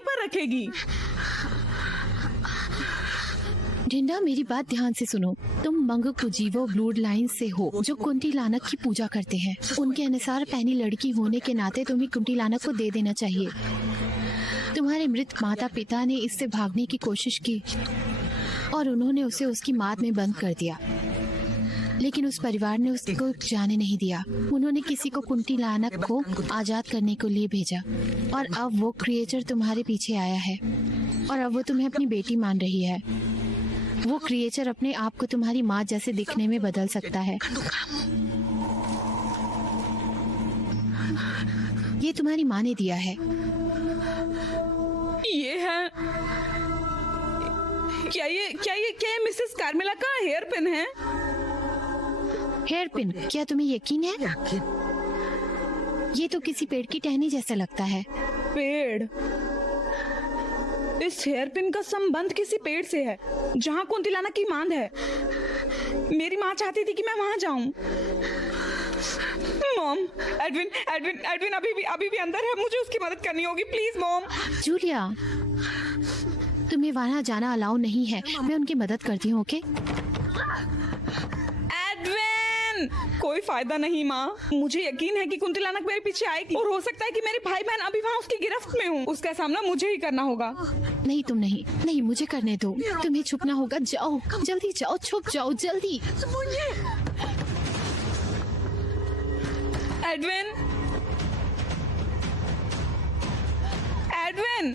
वहीं पर रखेगी। ढिंडा, मेरी बात ध्यान से सुनो। तुम मंगकुजीवो ब्लूड लाइन से हो, जो कुंटिलानक की पूजा करते हैं। उनके अनुसार पहली लड़की होने के नाते तुम्हें कुंटिलानक को दे देना चाहिए। तुम्हारे मृत माता पिता ने इससे भागने की कोशिश की और उन्होंने उसे उसकी माद में बंद कर दिया, लेकिन उस परिवार ने उसको जाने नहीं दिया। उन्होंने किसी को कुंटिलानक को आजाद करने के लिए भेजा और अब वो क्रिएचर तुम्हारे पीछे आया है और अब वो तुम्हें अपनी बेटी मान रही है। वो क्रिएचर अपने आप को तुम्हारी माँ जैसे दिखने में बदल सकता है। ये तुम्हारी माँ ने दिया है। ये है क्या ये मिसेस कार्मेला का हेयर पिन है? Hair pin? क्या तुम्हें यकीन है? ये तो किसी पेड़ की टहनी जैसा लगता है। पेड़? इस हेयर पिन का संबंध किसी पेड़ से है जहाँ कुंतिलानक की मांद है। मेरी माँ चाहती थी कि मैं वहां जाऊं। मॉम, एडविन अभी भी अंदर है। मुझे उसकी मदद करनी होगी, प्लीज मॉम। जूलिया, तुम्हें वहां जाना अलाउ नहीं है। मैं उनकी मदद करती हूँ, ओके? एडविन, कोई फायदा नहीं माँ। मुझे यकीन है कि कुंतिलानक मेरे पीछे आएगी और हो सकता है कि मेरे भाई बहन अभी वहाँ उसकी गिरफ्त में हूँ। उसका सामना मुझे ही करना होगा। नहीं, तुम नहीं, मुझे करने दो। तुम्हें छुपना होगा। जाओ, जल्दी जाओ, छुप जाओ, जल्दी। एडविन, एडविन,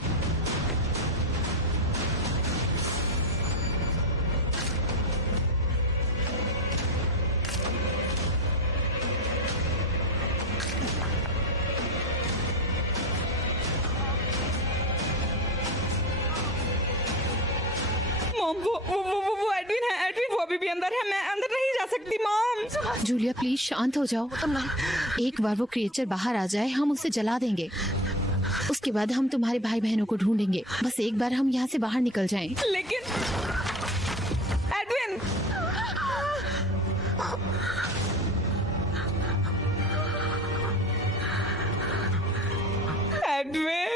मॉम, वो एडविन है। एडविन वो अभी भी अंदर है। मैं अंदर नहीं जा सकती मॉम। जूलिया, प्लीज शांत हो जाओ। एक बार वो क्रिएचर बाहर आ जाए, हम उसे जला देंगे। उसके बाद हम तुम्हारे भाई बहनों को ढूंढेंगे। बस एक बार हम यहाँ से बाहर निकल जाएं। लेकिन एडविन, एडविन,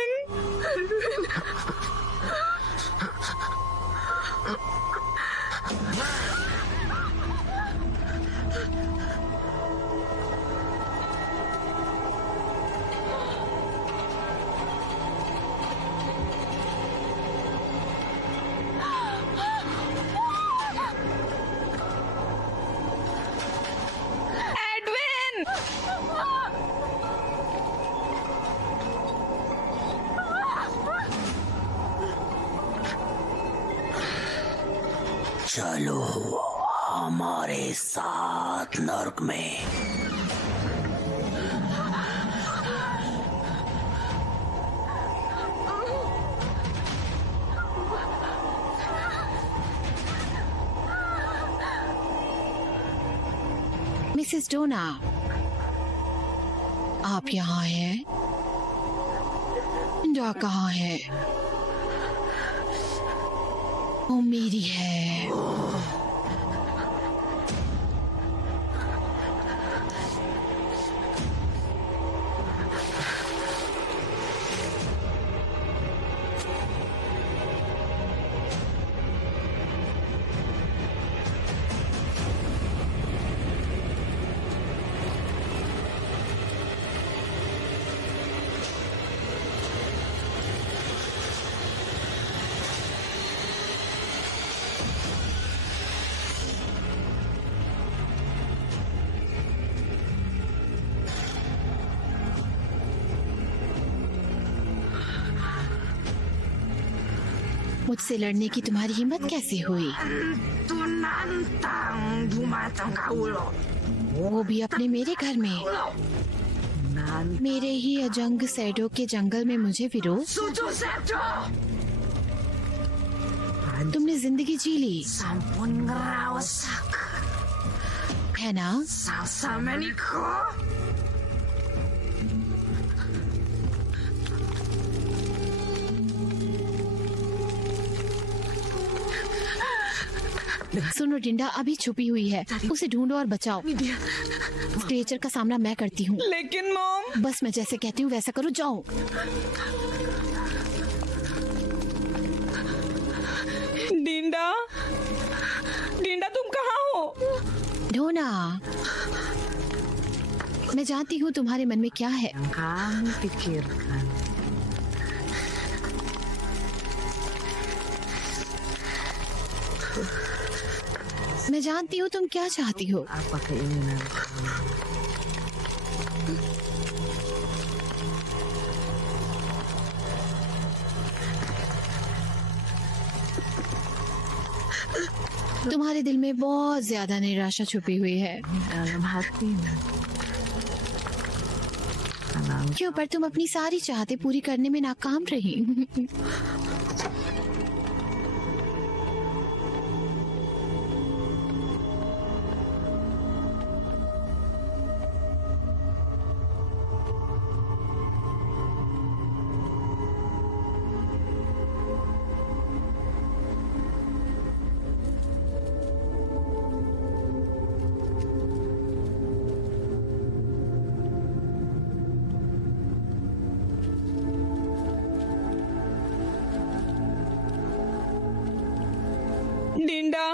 चलो हमारे साथ नर्क में। मिसेस डोना, आप यहाँ हैं? इंडा कहाँ है? वो मेरी है। मुझसे लड़ने की तुम्हारी हिम्मत कैसे हुई? वो भी अपने मेरे घर में, मेरे ही अजंग सैडो के जंगल में मुझे विरोध। तुमने जिंदगी जी ली है ना? सुनो डिंडा, अभी छुपी हुई है। उसे ढूंढो और बचाओ। क्रिएचर का सामना मैं करती हूँ। लेकिन मॉम, बस मैं जैसे कहती हूँ वैसा करो। जाओ। कहो ना, मैं जानती हूँ तुम्हारे मन में क्या है। Yang kamu pikirkan. मैं जानती हूँ तुम क्या चाहती हो। Apa keinginan kamu? तुम्हारे दिल में बहुत ज्यादा निराशा छुपी हुई है। Dalam hatimu. Kalau क्यों, पर तुम अपनी सारी चाहते पूरी करने में नाकाम रही। डिंडा,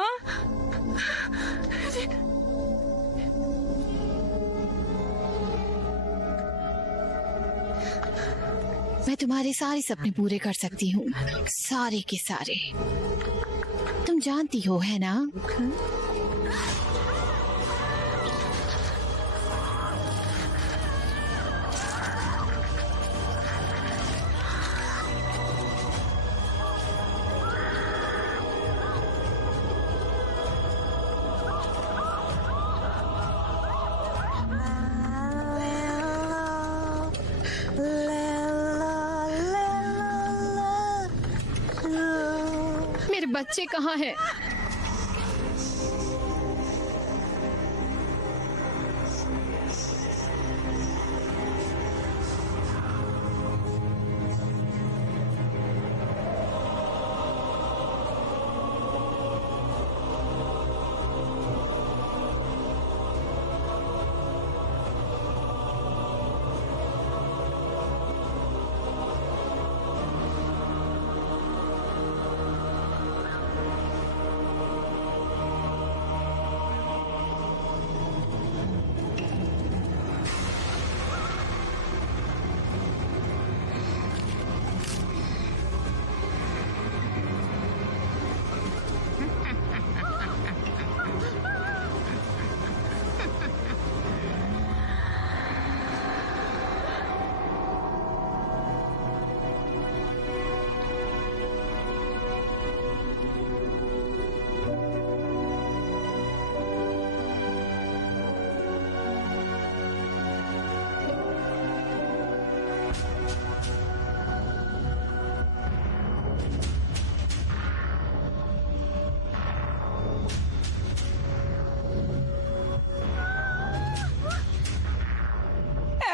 मैं तुम्हारे सारे सपने पूरे कर सकती हूँ, सारे के सारे। तुम जानती हो, है ना? मेरे बच्चे कहाँ हैं?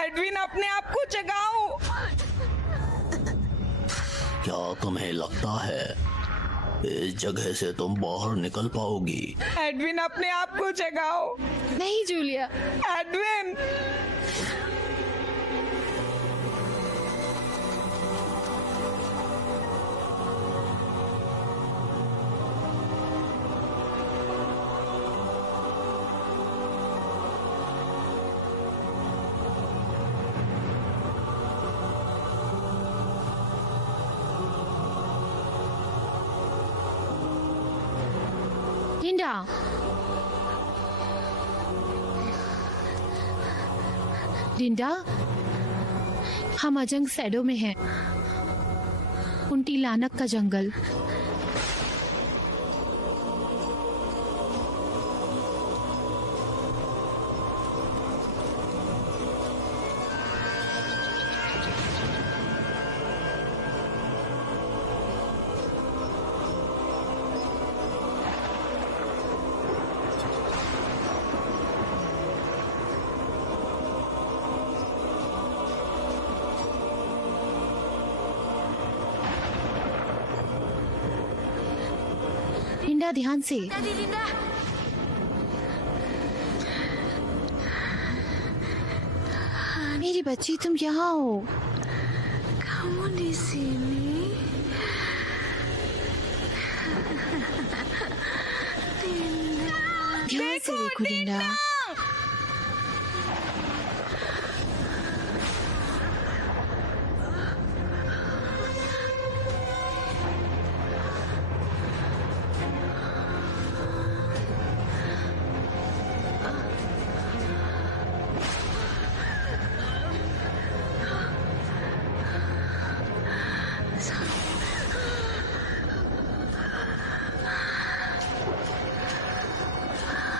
एडविन, अपने आप को जगाओ। क्या तुम्हें लगता है इस जगह से तुम बाहर निकल पाओगी? एडविन, अपने आप को जगाओ। नहीं जूलिया, एडविन, लिंडा, लिंडा, हम अजंग सैडो में हैं। कुंटी लानक का जंगल। लिंडा, ध्यान से। मेरी बच्ची, तुम यहाँ हो। kamu di sini. Dinda. ध्यान से देखो डिंडा।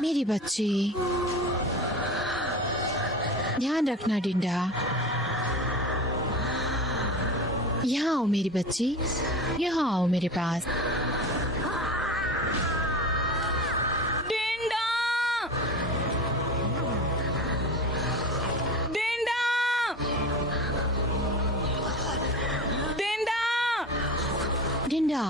मेरी बच्ची, ध्यान रखना डिंडा। यहाँ आओ मेरी बच्ची, यहाँ आओ मेरे पास। डिंडा, डिंडा, डिंडा, डिंडा,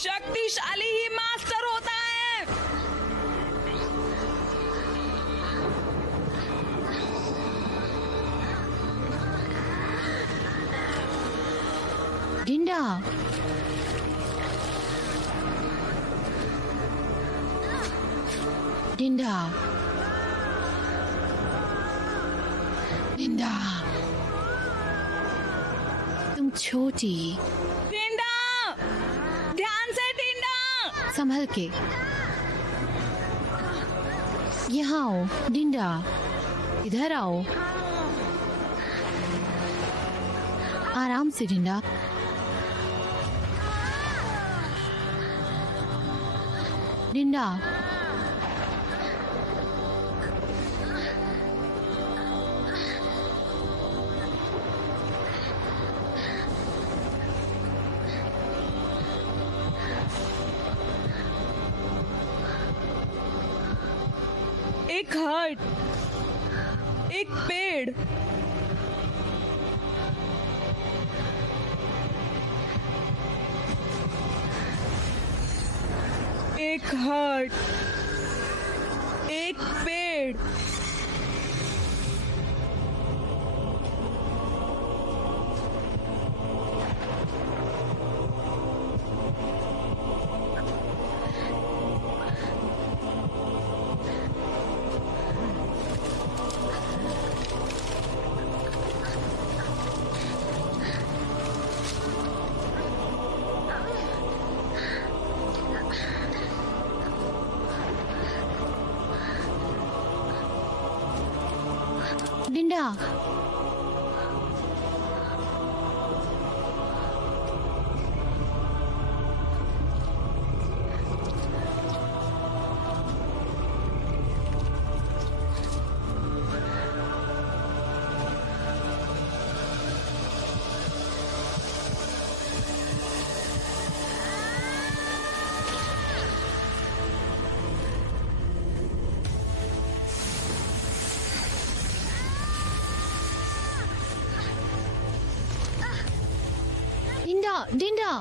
शक्तिशाली ही मास्टर होता है। डिंडा, डिंडा, डिंडा, तुम छोटी, डिंडा, ध्यान से डिंडा। संभल के। यहाँ आओ डिंडा, इधर आओ। आराम से डिंडा। डिंडा, एक हर्ट, एक पेड़, एक हर्ट, एक पेड़। Dinda, Dinda, Dinda,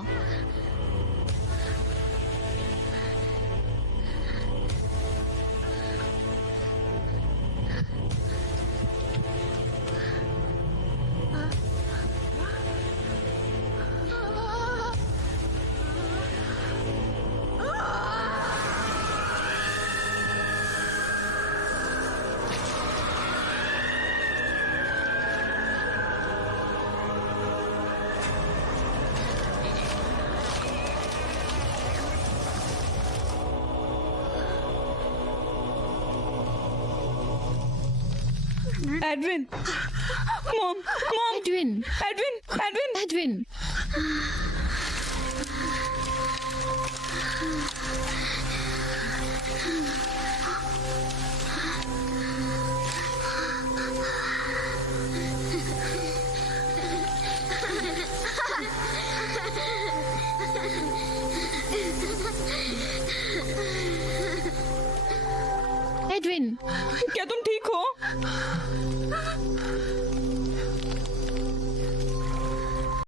Edwin, mom, mom, Edwin, Edwin, Edwin. Edwin. Edwin, क्या तुम ठीक हो?